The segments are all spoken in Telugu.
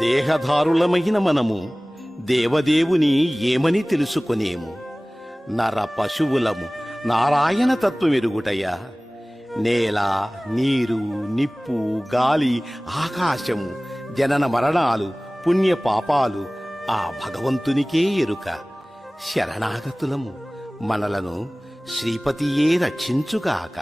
దేహధారులమైన మనము దేవదేవుని ఏమని తెలుసుకొనేము? నర పశువులము నారాయణ తత్వమెరుగుటయ్యా. నేల, నీరు, నిప్పు, గాలి, ఆకాశము, జనన మరణాలు, పుణ్య పాపాలు ఆ భగవంతునికే ఎరుక. శరణాగతులము, మనలను శ్రీపతియే రక్షించుగాక.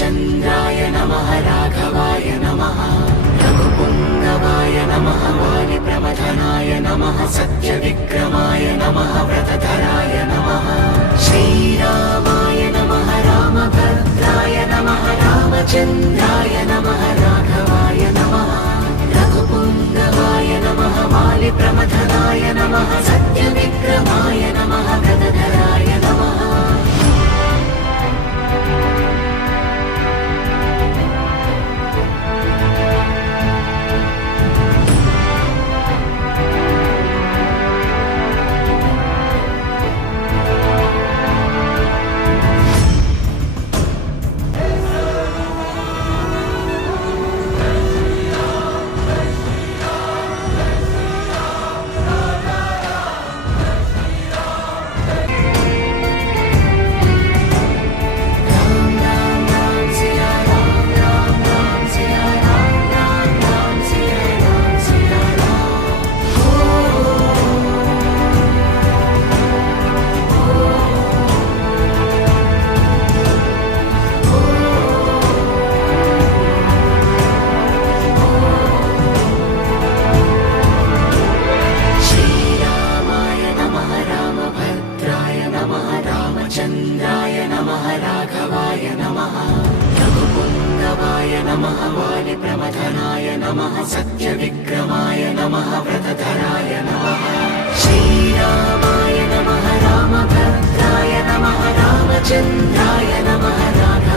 चन्द्राय नमः राघवाय नमः रघुपुङ्गवाय नमः वालिप्रमथनाय नमः सत्यविक्रमाय नमः व्रतधराय नमः श्रीरामाय नमः रामभद्राय नमः रामचन्द्राय नमः राघवाय नमः रघुपुङ्गवाय नमः वालिप्रमथनाय नमः सत्यविक्रमाय नमः व्रतधराय नमः चन्द्राय नमः राघवाय नमः रघुपुङ्गवाय नमः वालिप्रमथनाय नमः सत्यविक्रमाय नमः व्रतधराय नमः श्रीरामाय नमः रामभद्राय नमः रामचन्द्राय नमः राघवाय